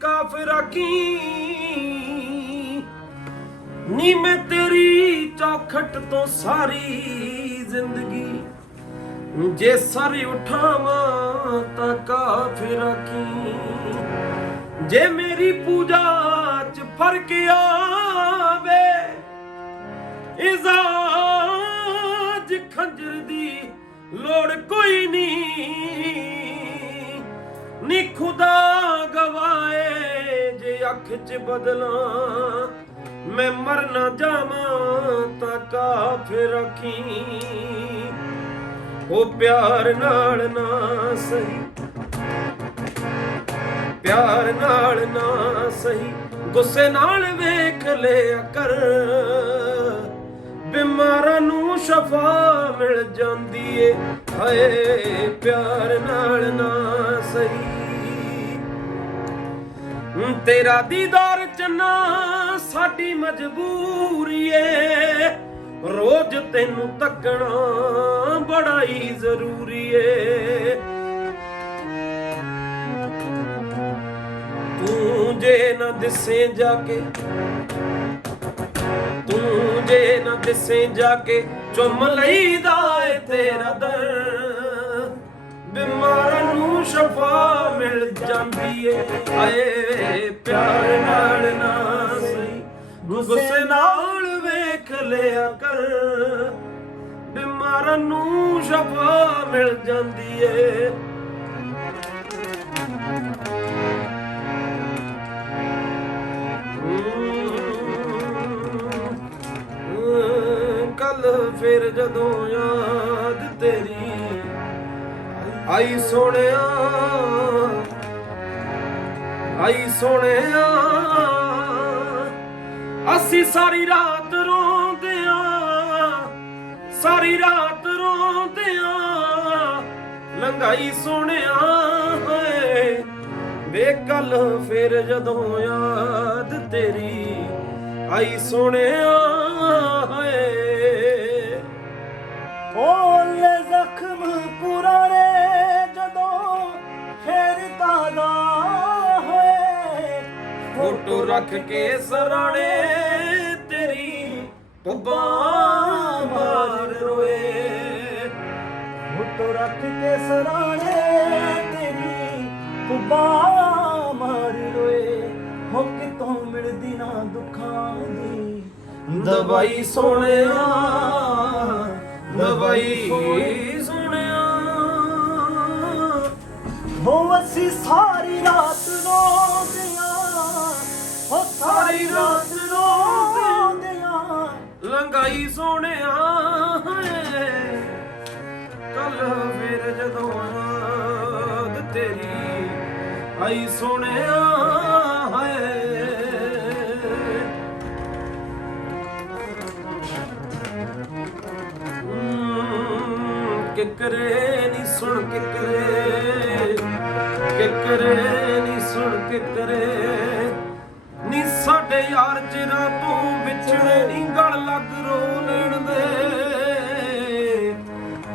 ਕਾਫਰ ਕੀ? ਨੀ ਮੈਂ ਤੇਰੀ ਚੌਖਟ ਤੋਂ ਸਾਰੀ ਜ਼ਿੰਦਗੀ, ਜੇ ਸਰ ਉਠਾਵਾਂ ਤਾਂ ਕਾਫਰ ਕੀ? ਜੇ ਮੇਰੀ ਪੂਜਾ ਚ ਫ਼ਰਕ ਆਵੇ, ਇਜ਼ਾਜ ਖੰਜਰ ਦੀ ਲੋੜ ਕੋਈ ਨਹੀਂ ਨੀ ਖੁਦਾ ਗਵਾਏ ਅੱਖ ਚ ਬਦਲਾਂ, ਮੈਂ ਮਰ ਨਾ ਜਾਵਾਂ ਤਾਂ ਕਾਫਰ ਰੱਖੀ। ਉਹ ਪਿਆਰ ਨਾਲ ਨਾ ਸਹੀ, ਪਿਆਰ ਨਾਲ ਨਾ ਸਹੀ, ਗੁੱਸੇ ਨਾਲ ਵੇਖ ਲਿਆ ਕਰ। ਬਿਮਾਰਾਂ ਨੂੰ ਸ਼ਫਾ ਮਿਲ ਜਾਂਦੀ ਏ, ਹਾਏ ਪਿਆਰ ਨਾਲ ਨਾ ਸਹੀ। ਤੇਰਾ ਦੀਦਾਰ ਚੰਨਾ ਸਾਡੀ ਮਜਬੂਰੀ ਏ। ਰੋਜ਼ ਤੈਨੂੰ ਤੱਕਣਾ ਬੜਾ ਹੀ ਜ਼ਰੂਰੀ ਏ। ਤੂੰ ਜੇ ਨਾ ਦਿਸੇ ਜਾ ਕੇ ਤੂੰ ਜੇ ਨਾ ਦਿਸੇ ਜਾ ਕੇ ਚੁੰਮ ਲਈਦਾ ਏ ਤੇਰਾ ਦਰ। ਬਿਮਾਰਾਂ ਨੂੰ ਸ਼ਫਾ ਮਿਲ ਜਾਂਦੀ ਏ। ਹਾਏ ਪਿਆਰ ਨਾਲ ਨਾ ਸਹੀ, ਗੁੱਸੇ ਨਾਲ ਵੇਖ ਲਿਆ ਕਰ। ਬਿਮਾਰਾਂ ਨੂੰ ਸ਼ਫਾ ਮਿਲ ਜਾਂਦੀ ਏ। ਕੱਲ ਫਿਰ ਜਦੋਂ ਯਾਦ ਤੇਰੀ ਆਈ ਸੋਹਣਿਆ ਆਈ ਸੋਹਣਿਆ। ਅਸੀਂ ਸਾਰੀ ਰਾਤ ਰੋਂਦੇ ਆ ਸਾਰੀ ਰਾਤ ਰੋਂਦੇ ਆ ਲੰਗਾਈ ਸੋਹਣਿਆ ਹੋਏ। ਵੇ ਕੱਲ ਫਿਰ ਜਦੋਂ ਯਾਦ ਤੇਰੀ ਆਈ ਸੋਹਣਿਆ ਹੋਏ। ਓਲੇ ਜ਼ਖਮ ਪੁਰਾਣੇ ਫੋਟੋ ਰੱਖ ਕੇ ਸਰਾਣੇ ਤੇਰੀ ਪੱਬਾਂ ਮਾਰ ਰੋਏ। ਫੋਟੋ ਰੱਖ ਕੇ ਸਰਾਣੇ ਤੇਰੀ ਕੁਬਾ ਮਾਰ ਰੋਏ। ਹੋ ਕਿਤੋਂ ਮਿਲਦੀ ਨਾ ਦੁੱਖਾਂ ਦੀ ਦਵਾਈ ਸੋਹਣਿਆ ਦਵਾਈ ਸੋਹਣਿਆ ਹੋ ਅਸੀਂ ਸਾਰੀ ਰਾਤ ਰੋਂਦਿਆਂ ਹੋ ਸਾਰੀ ਰਾਤ ਰੋਂਦਿਆਂ। ਲੰਗਾਈ ਸੋਹਣਿਆ ਕੱਲ ਫਿਰ ਜਦੋਂ ਯਾਦ ਤੇਰੀ ਆਈ ਸੋਹਣਿਆ ਹਾਏ। ਕਿਕਰੇ ਨੀ ਸੁਣ ਕਿਕਰੇ। ਕਿਕਰੇ ਨੀ ਸੁਣ ਕਿਕਰੇ। ਨੀ ਸਾਡੇ ਯਾਰ ਚਿਰਾਂ ਤੋਂ ਵਿਛੜੇ ਨੀ ਗਲ ਲੱਗ ਰੋ ਲੈਣ ਦੇ।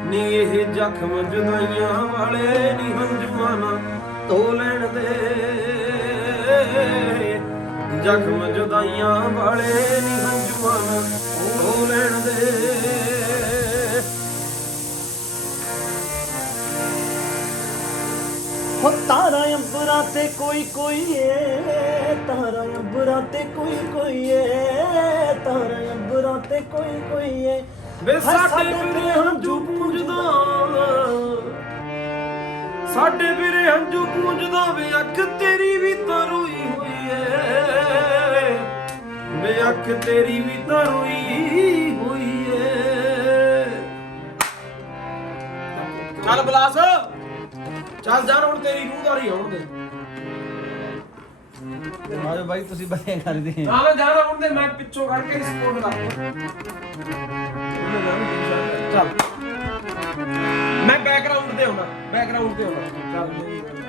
ਨੀ ਇਹ ਜ਼ਖਮ ਜੁਦਾਈਆਂ ਵਾਲੇ ਨੀ ਹੰਝੂਆਂ ਨਾ ਧੋ ਲੈਣ ਦੇ। ਜ਼ਖਮ ਜੁਦਾਈਆਂ ਵਾਲੇ ਨੀ ਹੰਝੂਆਂ ਨਾ ਧੋ ਲੈਣ ਦੇ। ਹੋ ਤਾਰਾ ਅੰਬਰਾਂ ਤੇ ਕੋਈ ਕੋਈ ਏ ਤਾਰਾ ਅੰਬਰਾਂ ਤੇ ਕੋਈ ਕੋਈ ਏ ਤਾਰਾ ਅੰਬਰਾਂ ਤੇ ਕੋਈ ਕੋਈ ਏ। ਵੇ ਸਾਡੇ ਵੀਰੇ ਹੰਝੂ ਪੂੰਝਦਾ ਸਾਡੇ ਵੀਰੇ ਹੰਝੂ ਪੂੰਝਦਾ ਵੇ ਅੱਖ ਤੇਰੀ ਵੀ ਤਾਂ ਰੋਈ ਹੋਈ ਏ। ਵੇ ਅੱਖ ਤੇਰੀ ਵੀ ਤਾਂ ਰੋਈ ਹੋਈ ਏ। ਚੱਲ ਬਲਾਸ। ਚੱਲ ਜਾ ਹੁਣ ਤੇਰੀ ਰੂਹ ਦਾ ਆਉਣ ਦੇ। ਆਜੋ ਬਾਈ ਤੁਸੀਂ ਬਾਈ ਕਰਦੇ ਚੱਲ ਜਾ ਹੁਣ ਦੇ ਮੈਂ ਪਿੱਛੋਂ ਕੱਢ ਕੇ ਸਪੋਰਟ ਲਾ ਚੱਲ। ਮੈਂ ਬੈਕਗ੍ਰਾਉਂਡ ਤੇ ਆਉਣਾ ਬੈਕਗ੍ਰਾਉਂਡ ਤੇ ਆਉਣਾ ਚੱਲ।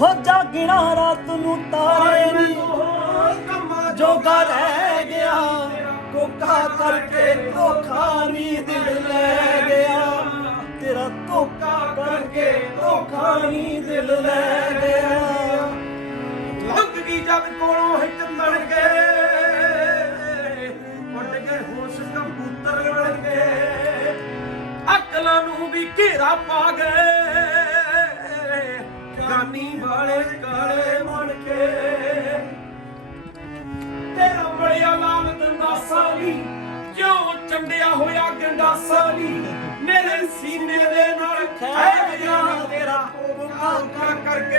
ਹੋ ਜਾਗਣਾ ਰਾਤ ਨੂੰ ਤਾਰੇ ਨੀ। ਕੰਮਾਂ ਜੋਗਾ ਰਹਿ ਗਿਆ। ਕੋਕਾ ਕਰਕੇ ਧੋਖਾ ਨੀ ਦਿਲ ਲੈ ਗਿਆ। ਤੇਰਾ ਧੋਖਾ ਕਰਕੇ ਧੋਖਾ ਨੀ ਦਿਲ ਲੈ ਗਿਆ। ਲੰਘ ਗਈ ਜਦ ਕੋਲੋਂ ਹਿੱਕ ਤਣ ਕੇ ਉੱਡ ਗਏ ਹੋਸ਼ ਕਬੂਤਰ ਬਣ ਕੇ ਅਕਲਾਂ ਨੂੰ ਵੀ ਘੇਰਾ ਪਾ ਗਏ। ਗਾਨੀ ਵਾਲੇ ਕਾਲੇ ਬਣ ਕੇ। ਤੇਰਾ ਬੜਿਆ ਲਾਲ ਦੰਦਾਸਾ ਨੀ ਕਿਉਂ ਚੰਡਿਆ ਹੋਇਆ ਗੰਡਾਸਾ ਨੀ। ਮੇਰੇ ਸੀਨੇ ਦੇ ਨਾਲ ਖੈ ਗਿਆ ਤੇਰਾ ਧੋਖਾ ਕਰਕੇ